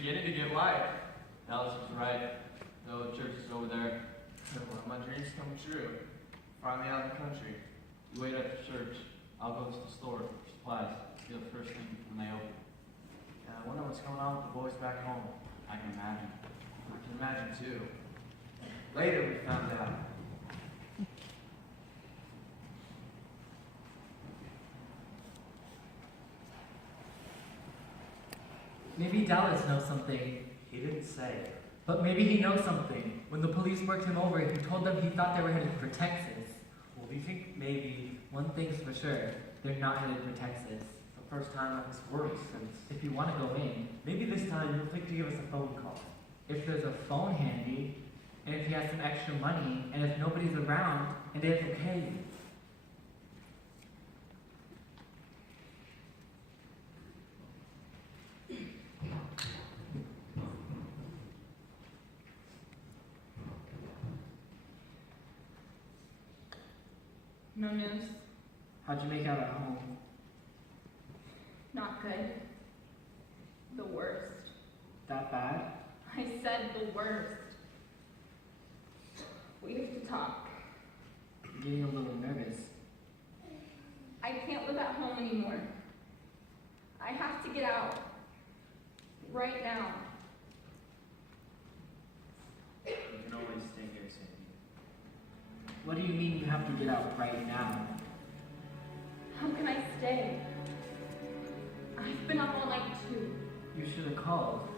beginning to get wide. Alice was right. The old church is over there. One of my dreams come true. Finally out of the country. You wait at the church. I'll go to the store for supplies. Be the first thing when they open. And I wonder what's going on with the boys back home. I can imagine. I can imagine too. Later we found out. Maybe Dallas knows something. He didn't say. But maybe he knows something. When the police worked him over, he told them he thought they were headed for Texas. Well, do you think maybe One thing's for sure, they're not headed for Texas. the first time I was worried since If you want to go in, maybe this time you'll think to give us a phone call? if there's a phone handy, and if he has some extra money, and if nobody's around, and if okay. No news. How'd you make out at home? Not good. The worst. That bad? I said the worst. We have to talk. I'm getting a little nervous. I can't live at home anymore. I have to get out. Right now. You can always stay here, Sandy. What do you mean you have to get out right now? How can I stay? I've been up all night too. You should have called.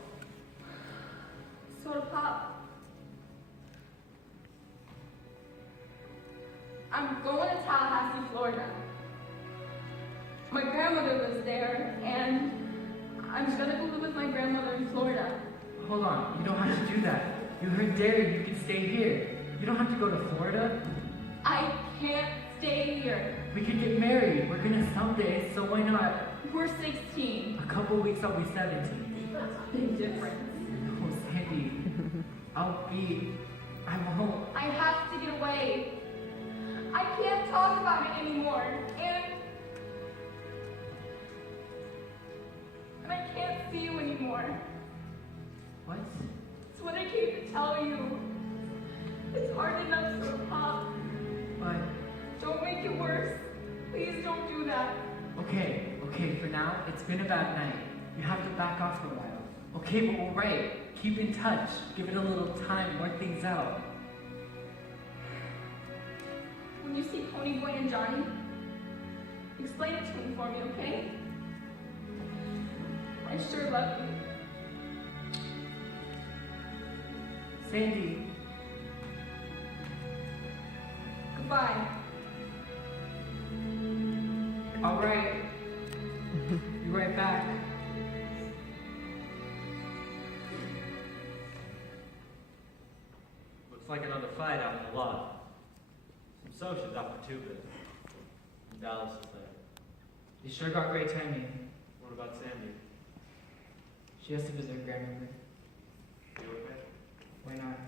Soda pop. I'm going to Tallahassee, Florida. My grandmother lives there, and I'm gonna go live with my grandmother in Florida. Hold on, you don't have to do that. You heard Derek, you can stay here. You don't have to go to Florida. I can't stay here. We could get married. We're gonna someday, so why not? We're 16. A couple weeks I'll be 17. That's a big difference. Oh, Sandy. I won't. I have to get away. I can't talk about it anymore. And I can't see you anymore. What? It's what I came to tell you. It's hard enough to pop. But, Don't make it worse. Please don't do that. okay, for now, it's been a bad night. You have to back off for a while. Okay, but we're right. Keep in touch. Give it a little time, work things out. When you see Ponyboy and Johnny, explain it to me for me, okay? I sure love you. Sandy, Goodbye. all right. Be right back. Looks like another fight out in the lot. Some socials out for Tubin. And Dallas is there. You sure got great timing. What about Sandy? She has to visit her grandmother. You okay? Why not?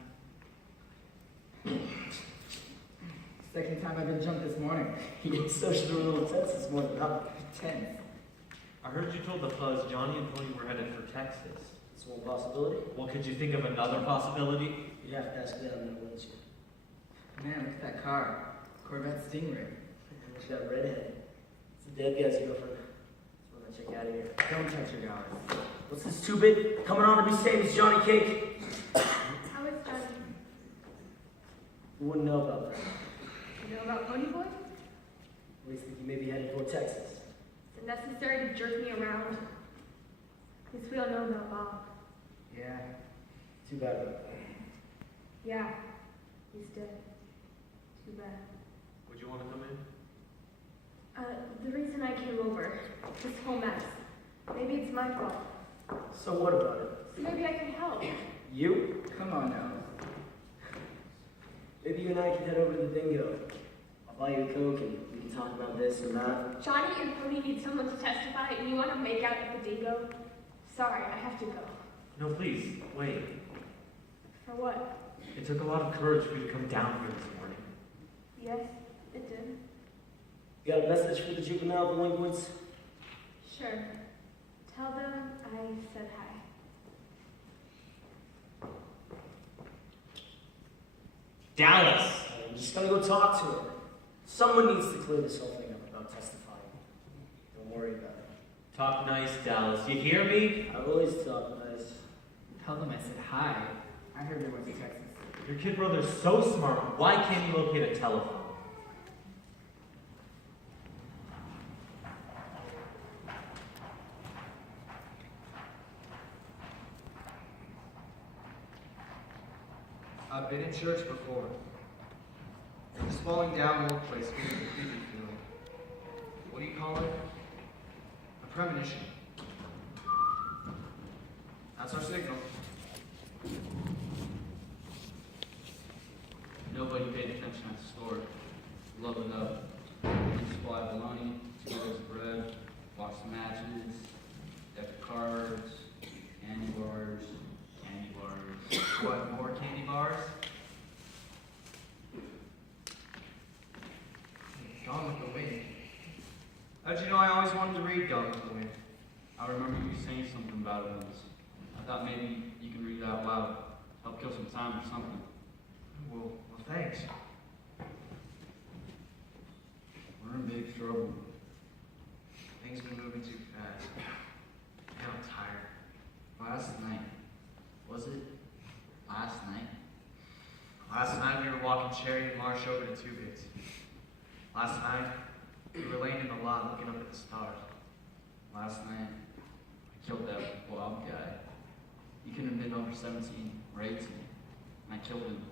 Second time I've been jumped this morning. Yeah, social a little tense this morning, huh? Tense. I heard you told the Fuzz Johnny and Pony were headed for Texas. It's one possibility. Well, could you think of another possibility? You'd have to ask them, now, wouldn't you? Man, look at that car. Corvette Stingray. Look at that redhead. It's the dead guy's girlfriend. So I'm gonna check out of here. Don't touch your guys. What's this two-bit? Coming on to be same as Johnny Cake? How is Johnny? You wouldn't know about that. You know about Ponyboy? At least think you may be headed for Texas. Is it necessary to jerk me around? Guess we all know about Bob. Yeah. Too bad about that. Yeah, he's dead. Too bad. Would you want to come in? The reason I came over, this whole mess. Maybe it's my fault. So what about it? So maybe I can help. You? Come on now. Maybe you and I can head over to the Dingo. I'll buy you a Coke and we can talk about this and that. Johnny and Pony need someone to testify, and you want to make out at the Dingo? Sorry, I have to go. No, please, wait. For what? It took a lot of courage for you to come down here this morning. Yes, it did. You got a message for the juvenile delinquents? Sure. Tell them I said hi. Dallas! I'm just gonna go talk to her. Someone needs to clear this whole thing up about testifying. Don't worry about it. Talk nice, Dallas. You hear me? I always talk nice. Tell them I said hi. I heard they went to Texas. Your kid brother's so smart. Why can't he locate a telephone? I've been in church before. Just falling down the old place gives me a creepy feeling. What do you call it? A premonition. That's our signal. Nobody paid attention at the store. Loaded up. One supply of bologna, 2 loaves of bread, box of matches, deck of cards, candy bars, candy bars. What, more candy bars? Gone with the Wind. How'd you know I always wanted to read Gone with the Wind? I remember you saying something about it once. I thought maybe you can read it out loud. Help kill some time or something. Well, thanks. We're in big trouble. Things been moving too fast. Man, I'm tired. Last night. Was it? Last night? Last night we were walking Cherry and Marsh over to Two Bits. Last night we were laying in the lot looking up at the stars. Last night I killed that Bob guy. He couldn't have been over 17 or 18. And I killed him.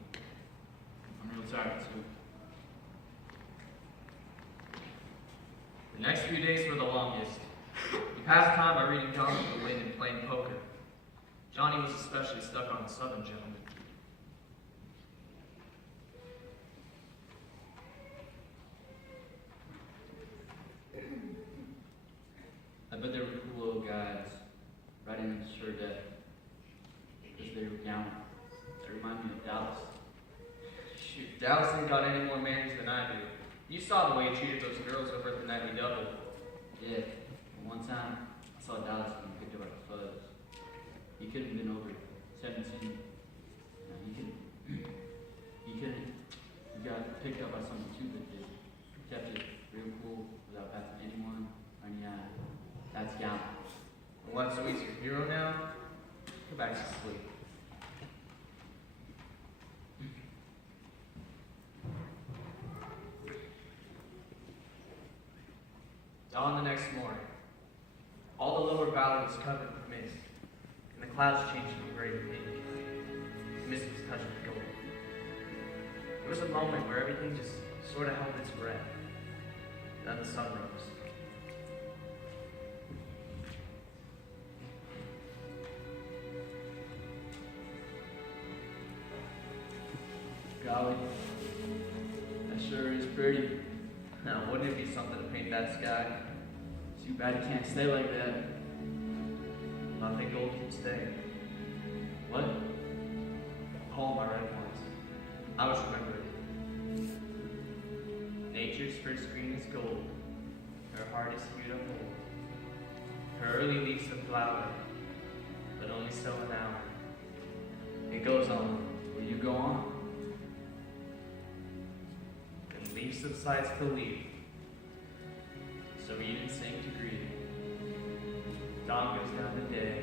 I'm real tired too. The next few days were the longest. We passed time by reading Gone with the Wind and playing poker. Johnny was especially stuck on the Southern Gentleman. I bet they were cool little guys, riding in the sure death, because they were gallant. They remind me of Dallas. Shoot, Dallas ain't got any more manners than I do. You saw the way he treated those girls over at the Nightly Double. Yeah, one time I saw Dallas being picked up at the fuzz. He couldn't have been over 17. No, he couldn't. He got picked up by some stupid kid. He kept it real cool without passing anyone or any eye. That's gallant. Well, what, so he's your hero now? Go back to sleep. Dawn the next morning. All the lower valley was covered with mist, and the clouds changed from gray to pink. The mist was touching the gold. There was a moment where everything just sort of held its breath. Then the sun rose. Golly, that sure is pretty. Now, wouldn't it be something to paint that sky? Too bad it can't stay like that. Nothing gold can stay. What? A poem I read once. I was remembering. Nature's first green is gold. Her heart is here to hold. Her early leaves of flower, but only so an hour. It goes on. Will you go on? And leaf subsides to leaf. So even sink to grief. Dawn goes down to day.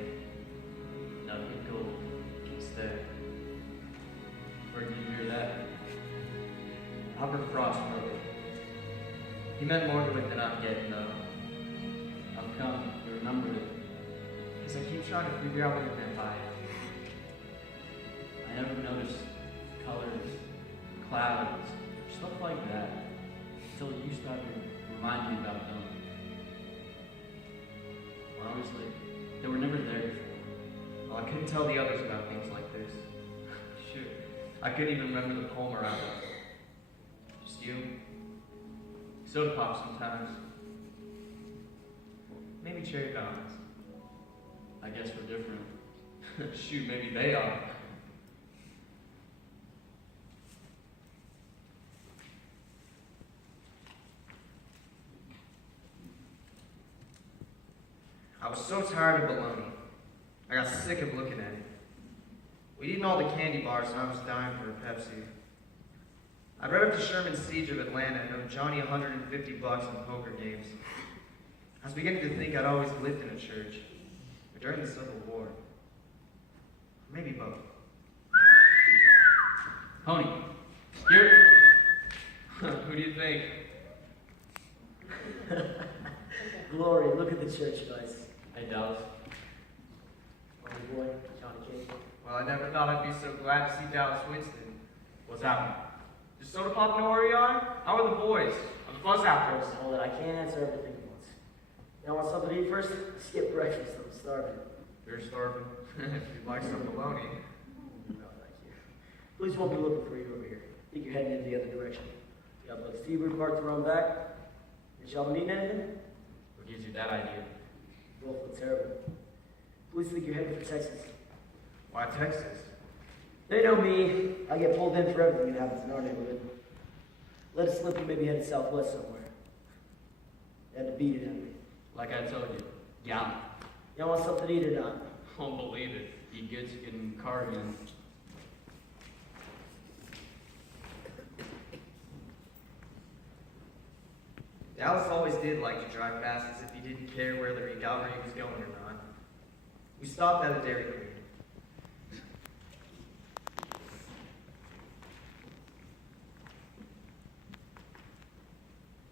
Nothing gold can stay. Where did you hear that? Albert Frost wrote it. He meant more to it than I'm getting, though. I've come to remember it. Because I keep trying to figure out what it meant by it. I never noticed colors, clouds, stuff like that until you started to remind me about them. Honestly, they were never there before. Well, I couldn't tell the others about things like this. Shoot, I couldn't even remember the poem around us. Just you. Soda pop sometimes. Maybe cherry bombs. I guess we're different. Shoot, maybe they are. I was so tired of bologna. I got sick of looking at it. We'd eaten all the candy bars and I was dying for a Pepsi. I read up to Sherman's siege of Atlanta and owed Johnny $150 on poker games. I was beginning to think I'd always lived in a church, or during the Civil War. Maybe both. Pony, here. Who do you think? Glory, look at the church, guys. Hey, Dallas. Oh boy, Johnny Cage. Well, I never thought I'd be so glad to see Dallas Winston. What's happening? Does Soda Pop know where you are? How are the boys? Are the buzz outposts? Hold it, I can't answer everything at once. You want something to eat first? Skip breakfast, I'm starving. You're starving. If you'd like some bologna. No, thank you. Police won't be looking for you over here. I think you're heading in the other direction. You got Bugs T-Bird parked around back. Did y'all need anything? What gives you that idea? Both look terrible. Police think you're heading for Texas. Why Texas? They know me. I get pulled in for everything that happens in our neighborhood. Let it slip and maybe headed southwest somewhere. They had to beat it at me. Like I told you, gallant. Y'all want something to eat or not? Won't believe it. Eat good chicken in the car again. Dallas always did like to drive fast as if he didn't care where the regallery was going or not. We stopped at a Dairy Queen.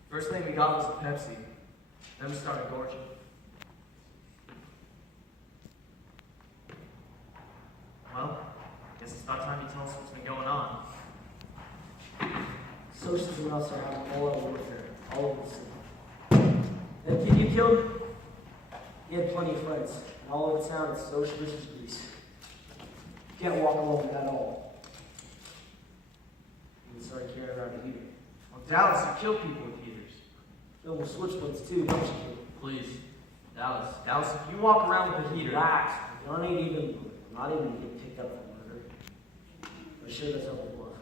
First thing we got was a Pepsi. Then we started gorging. Well, guess it's about time you tell us what's been going on. Socialism and us are having all out warfare, all over the city. That kid you killed, he had plenty of friends. And all over town, it's socialist as grease. You can't walk alone at all. And we started carrying around a heater. Well, Dallas, you kill people with heaters. Kill with switchblades too, don't you? Please, Dallas. Dallas, if you walk around with a heater, Relax. You don't need even, not even to get picked up for murder. I'm sure that's how it was.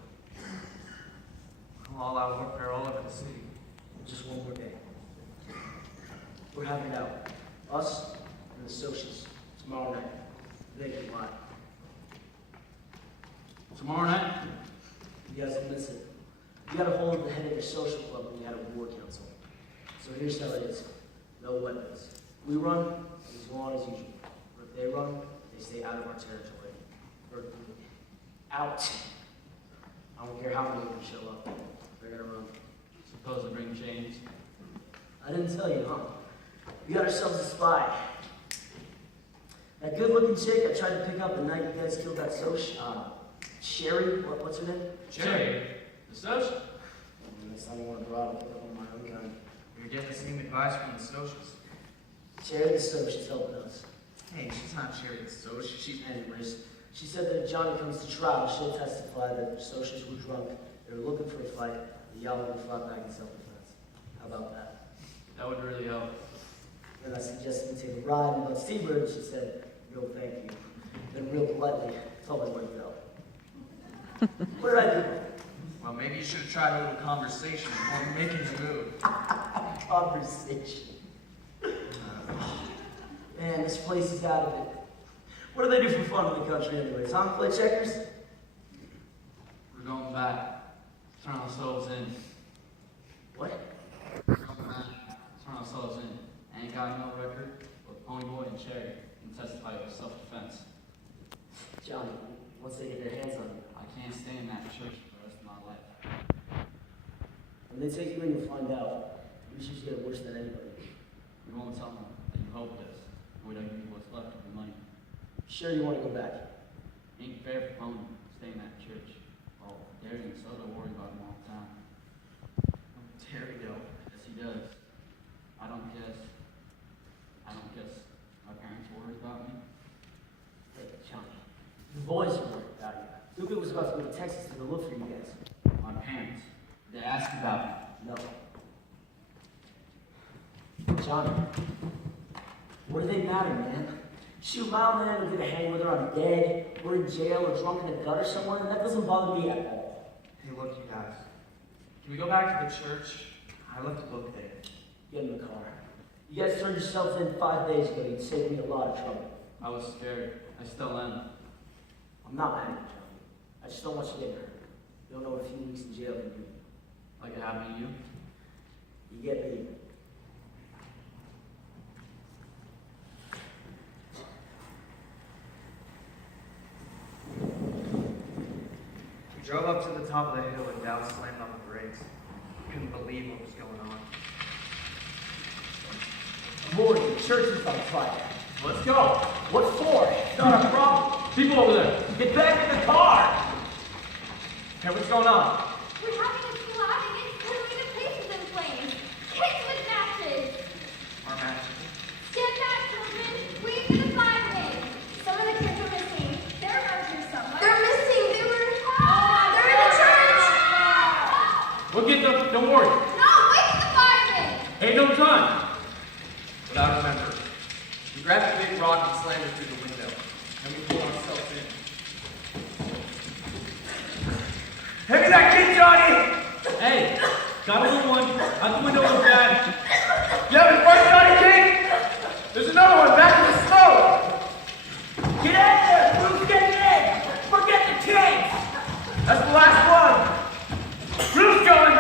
all out warfare all over the city. Just one more day. We're having it out. Us and the socials. Tomorrow night. They can lie. Tomorrow night? You guys will miss it. You got a hold of the head of your social club and you had a war council. So here's how it is. No weapons. We run, as long as usual. But if they run, they stay out of our territory. Or out. I don't care how many of them show up. They're gonna run. Suppose to bring chains. I didn't tell you, huh? We got ourselves a spy. That good-looking chick I tried to pick up the night you guys killed that Sherry, what's her name? Cherry. The social? Next time I want to go out, I'll pick up on my own kind. You're getting the same advice from the socials. Cherry the Social's helping us. Hey, she's not sharing the social. Anyways, she said that if Johnny comes to trial, she'll testify that the socials were drunk, they were looking for a fight, and y'all would be fought back in self-defense. How about that? That would really help. And I suggested we take a ride, and Steve-Bird, and she said, no thank you. Then real politely, told me where to go. What did I do? Well, maybe you should have tried a little conversation before making the move. Conversation. Man, this place is out of it. What do they do for fun in the country anyways, huh? Play checkers? We're going back. Turn ourselves in. What? We're going back. Turn ourselves in. Ain't got no record, but Ponyboy and Cherry can testify with self-defense. Johnny, once they get their hands on you, I can't stay in that church for the rest of my life. when they take you in, you'll find out. You should get it worse than anybody. You won't tell them that you helped us. We don't give you what's left of the money. Sure you want to go back? Ain't fair for Pony to stay in that church. Oh, Derry and Soda worry about him all the time. There we go. Yes, he does. I don't guess my parents worried about me. Hey, Johnny, the boys are worried about you. Luca was about to go to Texas to go look for you guys. My parents, they asked about me. No. Johnny, what do they matter, man? Shoot, my old man will get a hang whether I'm dead, or in jail, or drunk in a gutter somewhere, and that doesn't bother me at all. Hey, look, you guys. Can we go back to the church? I left a book there. Get in the car. You guys turned yourselves in 5 days ago. You'd saved me a lot of trouble. I was scared. I still am. I'm not mad at you, Johnny. I just don't want you getting hurt. You don't know what a few weeks in jail can do. Like it happened to you? You get me. We drove up to the top of the hill and Dallas slammed on the brakes. Couldn't believe what was going on. Morty, the church is on fire. Let's go. What for? Not a problem. People over there. Get back in the car! Hey, what's going on? We're having a collide against literally the place is in flames. Kids with matches. Our match. Stand back, children. Wait for the firemen. Some of the kids are missing. They're around here somewhere. They're missing. They're in the church. We'll get them. Don't worry. No, wait for the firemen. Ain't no time. But I remember. We grabbed a big rock and slammed it through the window. And we pulled ourselves in. Hand me that kid, Johnny! Hey, got a little one. Out the window with Dad. You have a first Johnny King? There's another one back in the snow! Get out there! Who's getting in? Forget the kids! That's the last one! Who's going?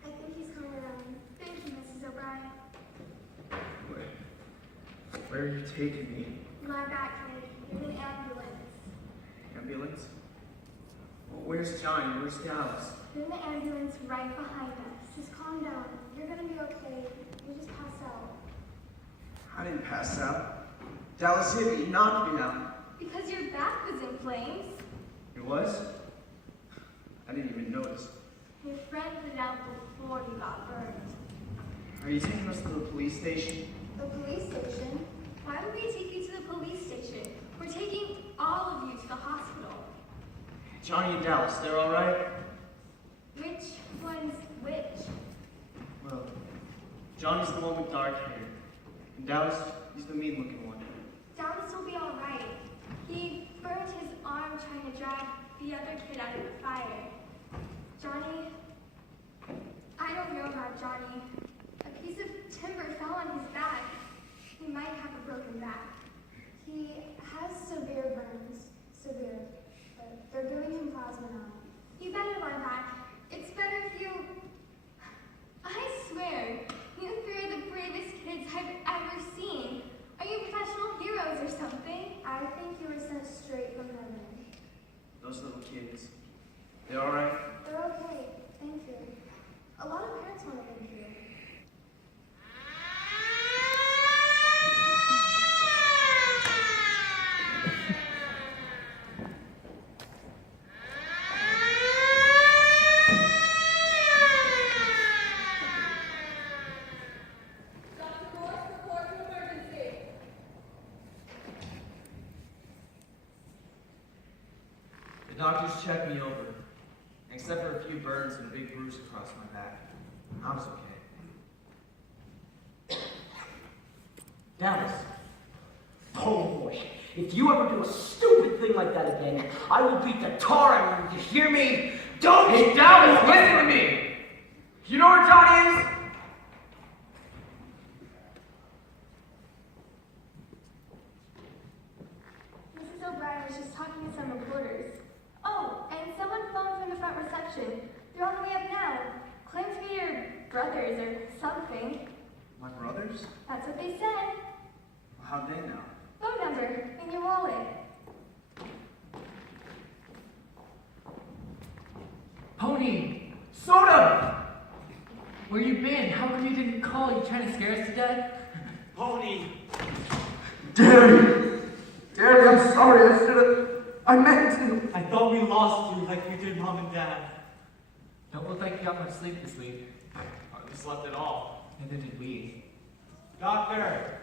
I think he's coming around. Thank you, Mrs. O'Brien. Where are you taking me? My back, kid. You're in an ambulance. Ambulance? Well, where's Johnny? Where's Dallas? You're in the ambulance right behind us. Just calm down. You're gonna be okay. You just passed out. I didn't pass out. Dallas hit me. He knocked me out. Because your back was in flames. It was? I didn't even notice. Your friend put it out before you got burned. Are you taking us to the police station? The police station? Why would we take you to the police station? We're taking all of you to the hospital. Johnny and Dallas, they're all right? Which one's which? Well, Johnny's the one with dark hair. And Dallas, he's the mean-looking one. Dallas will be all right. He burned his arm trying to drag the other kid out of the fire. Johnny, I don't know about Johnny. A piece of timber fell on his back. He might have a broken back. He has severe burns. Severe. But they're giving him plasma now. You better lie back. It's better if you... I swear, you three are the bravest kids I've ever seen. Are you professional heroes or something? I think you were sent straight from heaven. Those little kids, they're all right? They're okay. Thank you. A lot of parents want to thank you. The doctors checked me over. Except for a few burns and a big bruise across my back. I was okay. Dallas. Oh boy. If you ever do a stupid thing like that again, I will beat the tar out of you. You hear me? Don't Hey, Dallas, listen to me! You know where Johnny is? Mrs. O'Brien was just talking to some reporters. Oh, and someone phoned from the front reception. They're on the way up now. Claim to be your brothers or something. My brothers? That's what they said. How'd they know? Phone number in your wallet. Pony! Soda! Where you been? How come you didn't call? You trying to scare us to death? Pony! Daddy! Daddy, I'm sorry. I meant to. I thought we lost you like we did Mom and Dad. Don't look like you got much sleep this week. Hardly slept at all. Neither did we. Doctor!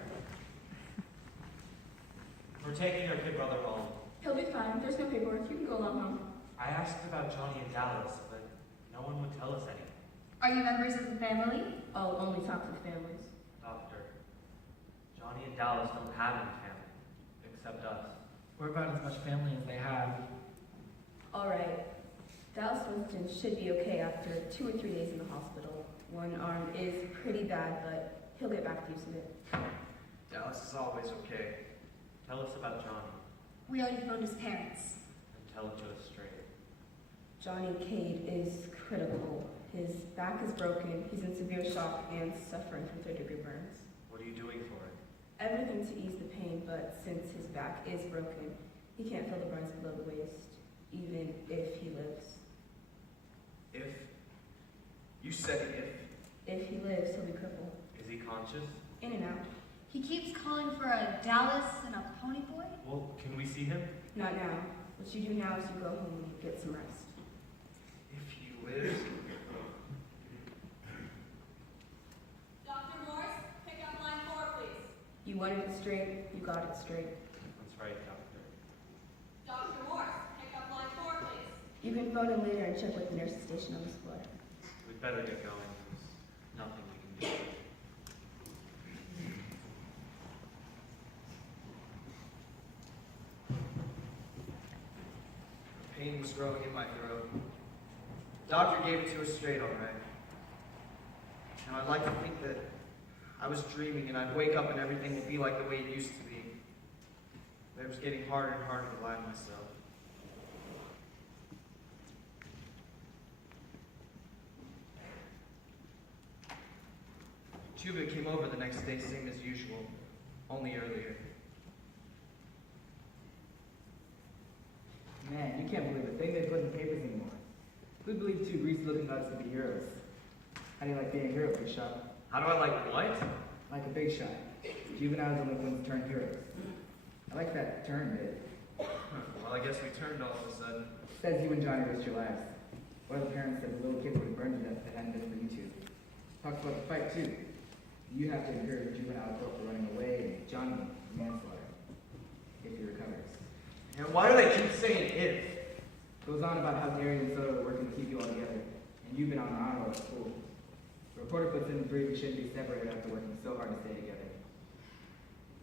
We're taking your kid brother home. He'll be fine. There's no paperwork. You can go along home. I asked about Johnny and Dallas, but no one would tell us anything. Are you members of the family? I'll only talk to the families. Doctor, Johnny and Dallas don't have any family, except us. We're about as much family as they have. All right. Dallas Winston should be okay after 2 or 3 days in the hospital. One arm is pretty bad, but he'll get back to use of it. Dallas is always okay. Tell us about Johnny, We already phoned his parents. and tell it to us straight. Johnny Cade is critical. His back is broken, he's in severe shock, and suffering from 3rd-degree burns. What are you doing for it? Everything to ease the pain, but since his back is broken, he can't feel the burns below the waist, even if he lives. If. You said if. If he lives, he'll be crippled. Is he conscious? In and out. He keeps calling for a Dallas and a pony boy. Well, can we see him? Not now. What you do now is you go home and get some rest. If he lives. Dr. Morse, pick up line 4, please. You wanted it straight, you got it straight. That's right, Doctor. Dr. Morse, pick up line 4, please. You can phone him later and check with the nurse's station on this floor. We'd better get going. There's nothing we can do. Pain was growing in my throat. The doctor gave it to us straight, all right. Now, I'd like to think that I was dreaming and I'd wake up and everything would be like the way it used to be. But it was getting harder and harder to lie to myself. Tuba came over the next day, same as usual, only earlier. Man, you can't believe a thing they put in the papers anymore. Who believed 2 greasy-looking guys to be heroes? How do you like being a hero, Big Shot? How do I like what? Like a big shot. Juveniles and ones turn heroes. I like that turn bit. Well, I guess we turned all of a sudden. Says you and Johnny risked your lives. One of the parents said the little kid would have burned to death if it hadn't been for you two. Talks about the fight, too. You have to encourage juvenile court for running away and Johnny for manslaughter. If he recovers. And why do they keep saying if? Goes on about how Gary and Soda are working to keep you all together, and you've been on the honor roll at school. The reporter puts in the brief you shouldn't be separated after working so hard to stay together.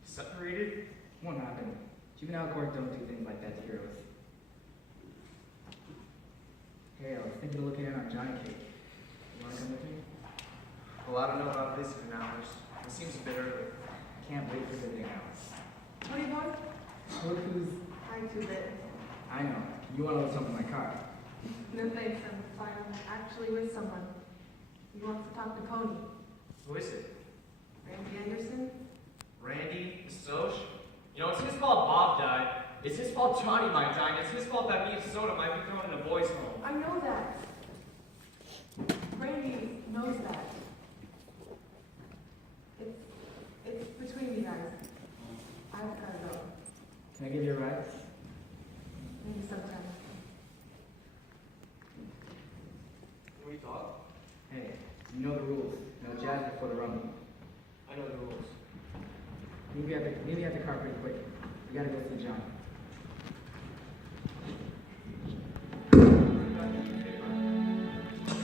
Separated? Won't happen. Juvenile court don't do things like that to heroes. Hey, I was thinking of looking in on Johnny Cake. You wanna come with me? Well, I don't know about visiting hours. It seems a bit early. I can't wait for visiting hours. What are you going? Look who's... Trying to bit. I know. You wanna look something in my car. No thanks, I'm fine. I'm actually with someone. He wants to talk to Pony. Who is it? Randy Anderson? Randy? Soch? You know, it's his fault Bob died. It's his fault Johnny might die. And it's his fault that me and Soda might be thrown in a boys' home. I know that. Randy knows that. It's between you guys. I've gotta go. Can I give you a ride? Maybe sometime. Can we talk? Hey, you know the rules. No jazz before the rumble. I know the rules. Meet me at the car pretty quick. We gotta go see Johnny.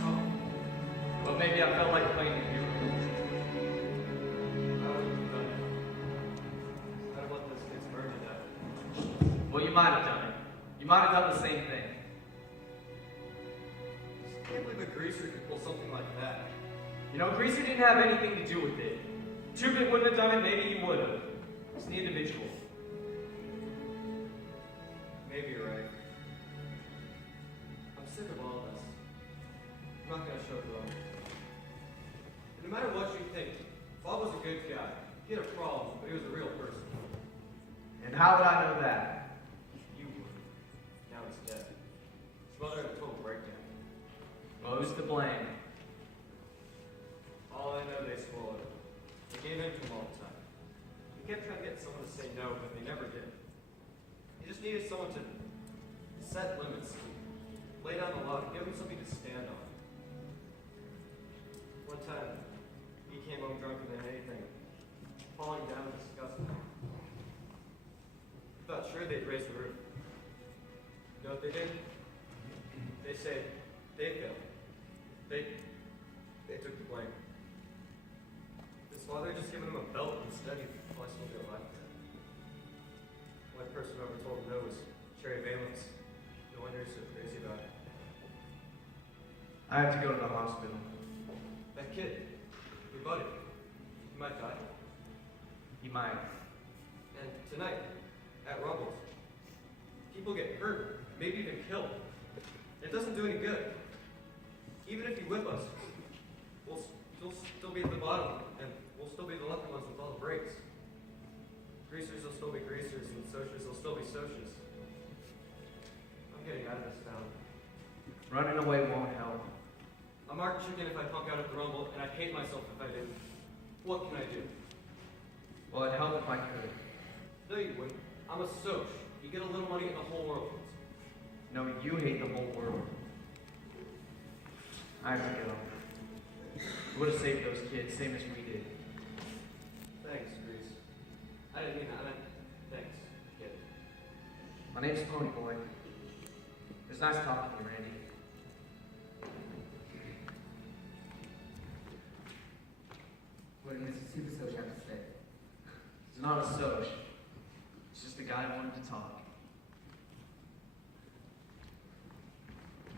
Oh. But maybe I felt like playing the hero. I wouldn't have done it. Instead of let this kid's burn to death. Well, you might have done it. You might have done the same thing. I can't believe a greaser could pull something like that. You know, Greaser didn't have anything to do with it. Tubit wouldn't have done it, maybe he would have. It's the individual. Maybe you're right. I'm sick of all this. I'm not gonna show love. No matter what you think, Bob was a good guy. He had a problem, but he was a real person. And how would I know that? You would. Now he's dead. His mother had a total breakdown. Well, who's to blame? All I know, they swallowed him. They gave in to him all the time. He kept trying to get someone to say no, but they never did. He just needed someone to set limits, lay down the law, give him something to stand on. One time, he came home drunker than anything, falling down and disgusted. Thought sure they'd raise the roof. You know what they did? They say they failed. They took the blame. His father had just given him a belt instead. He probably still be alive. One person who ever told him no was Cherry Valence. No wonder he's so crazy about it. I have to go to the hospital. That kid, your buddy, he might die. He might. And tonight, at Rumbles, people get hurt, maybe even killed. It doesn't do any good. Even if you whip us, we'll still be at the bottom, and we'll still be the lucky ones with all the breaks. Greasers will still be greasers, and sociers will still be sociers. I'm getting out of this town. Running away won't help. I'm Mark Chicken if I punk out at the Rumble, and I'd hate myself if I didn't. What can I do? Well, it'd help if I could. No, you wouldn't. I'm a soch. You get a little money and the whole world wins. No, you hate the whole world. I have to go. We would have saved those kids, same as we did. Thanks, Grease. I didn't mean that. I meant thanks, kid. My name's Ponyboy. It was nice talking to you, Randy. What did Mr. Super Soch have to say? He's not a soch. He's just a guy who wanted to talk.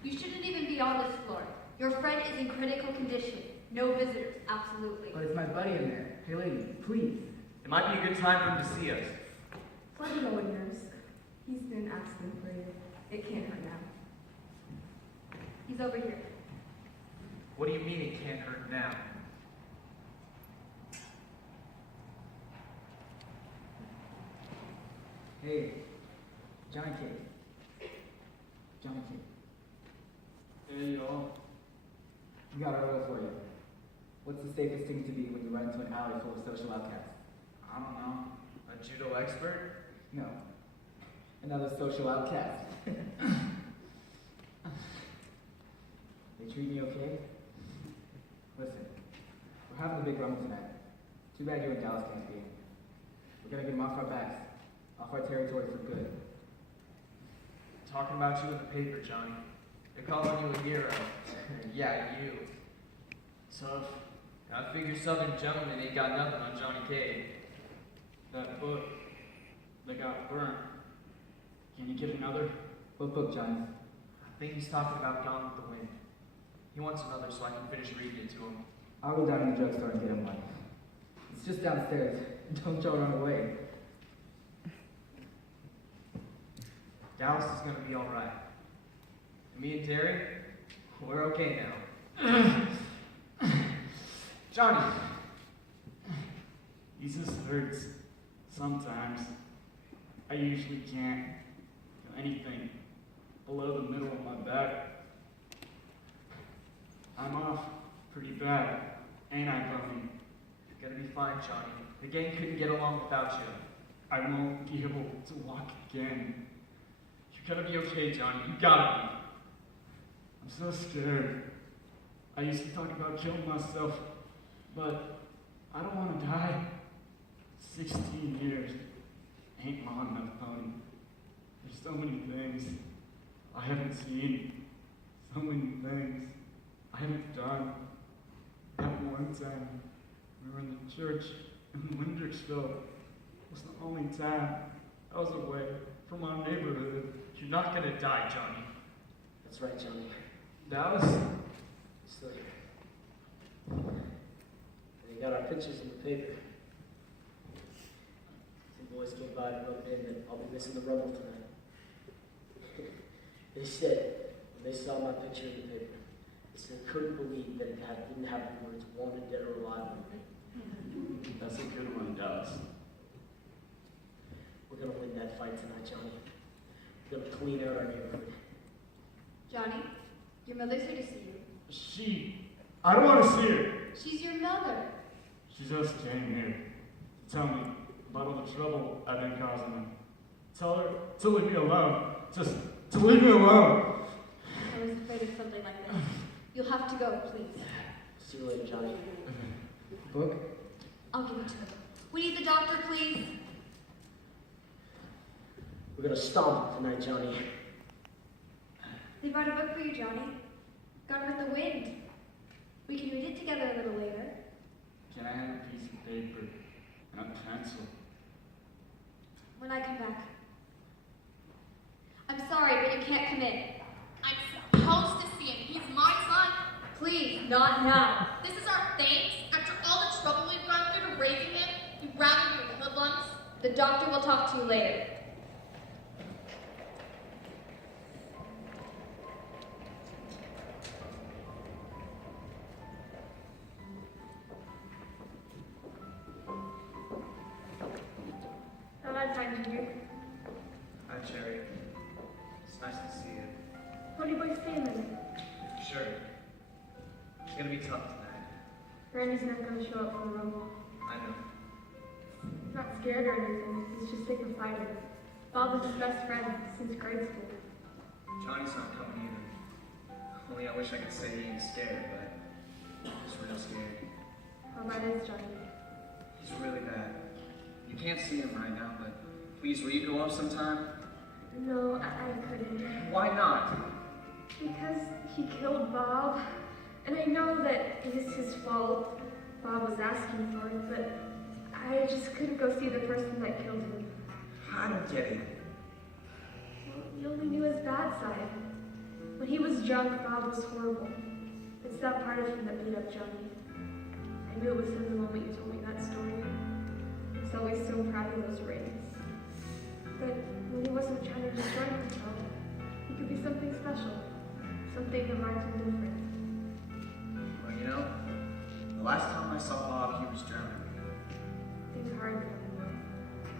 You shouldn't even be on this floor. Your friend is in critical condition. No visitors, absolutely. But it's my buddy in there. Hey lady, please. It might be a good time for him to see us. Let him know, nurse. He's been asking for you. It can't hurt now. He's over here. What do you mean it can't hurt now? Hey, Johnny Cake. Johnny Cake. Hey, y'all. We got a riddle for you. What's the safest thing to be when you run into an alley full of social outcasts? I don't know. A judo expert? No. Another social outcast. They treat me okay? Listen, we're having a big rumble tonight. Too bad you and Dallas can't be. We're gonna get them off our backs, off our territory for good. Talking about you in the paper, Johnny. They're calling you a hero. Yeah, you. Tough. I figure Southern gentlemen ain't got nothing on Johnny Cade. That book that got burnt. Can you get another? What book, Johnny? I think he's talking about Gone with the Wind. He wants another so I can finish reading it to him. I'll go down to the drugstore and get him one. It's just downstairs. Don't y'all run away. Dallas is gonna be alright. Me and Terry, we're okay now. Johnny! He just hurts. Sometimes. I usually can't feel anything below the middle of my back. I'm off pretty bad, ain't I, Pony? You're gonna be fine, Johnny. The gang couldn't get along without you. I won't be able to walk again. You're gonna be okay, Johnny. You gotta be. I'm so scared. I used to talk about killing myself, but I don't want to die. 16 years ain't long enough, Pony. There's so many things I haven't seen. So many things I haven't done. That one time we were in the church in Windricksville. It was the only time I was away from our neighborhood. You're not gonna die, Johnny. That's right, Johnny. Dallas? Still here. They got our pictures in the paper. Some boys came by and wrote in that I'll be missing the rumble tonight. They said, when they saw my picture in the paper, they said they couldn't believe that it didn't have the words wanted, dead, or alive on me. That's a good one, Dallas. We're gonna win that fight tonight, Johnny. We're gonna clean out our neighborhood. Johnny, your mother's here to see you. I don't want to see her. She's your mother. She just came here to tell me about all the trouble I've been causing her. Tell her to leave me alone. Just to leave me alone. I was afraid of something like this. You'll have to go, please. See you later, Johnny. Book? I'll give it to him. We need the doctor, please. We're gonna stomp tonight, Johnny. They brought a book for you, Johnny. Gone with the Wind. We can read it together a little later. Can I have a piece of paper and a pencil? When I come back. I'm sorry, but you can't come in. I'm supposed to see him. He's my son. Please, not now. This is our thanks after all the trouble we've gone through to raising him. You'd rather be hoodlums? The doctor will talk to you later. How about time, Junior? Hi, Cherry. It's nice to see you. How do you boys feeling? Sure. It's gonna be tough tonight. Randy's not going to show up for the rumble. I know. He's not scared or anything. He's just sick of fighting. Bob was his best friend since grade school. Johnny's not coming either. Only I wish I could say he ain't scared, but he's real scared. How bad is Johnny? He's really bad. You can't see him right now, but please, will you go up sometime? No, I couldn't. Why not? Because he killed Bob. And I know that it is his fault. Bob was asking for it, but I just couldn't go see the person that killed him. I don't get it. Well, you only knew his bad side. When he was drunk, Bob was horrible. It's that part of him that beat up Johnny. I knew it was him the moment you told me that story. I was always so proud of those rings. But when he wasn't trying to destroy himself, he could be something special. Something that marked him different. Well, you know, the last time I saw Bob, he was drowning. Think hard, Kevin.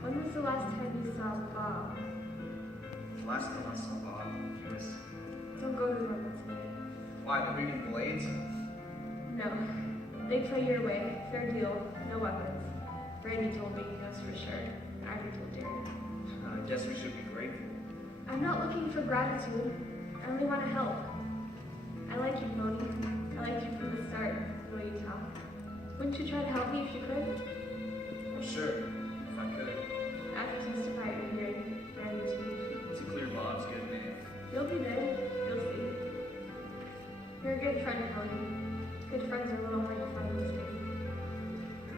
When was the last time you saw Bob? The last time I saw Bob, he was... Don't go to the rumble tonight. Why, the Ring and Blades? No. They play your way. Fair deal. No weapons. Randy told me he knows for sure. I already told Darren. I guess we should be grateful. I'm not looking for gratitude. I only want to help. I like you, Pony. I liked you from the start, the way you talk. Wouldn't you try to help me if you could? Well, sure, if I could. After testify to hearing Randy too. It's a clear Bob's good name. You'll be there. You'll see. You're a good friend, Pony.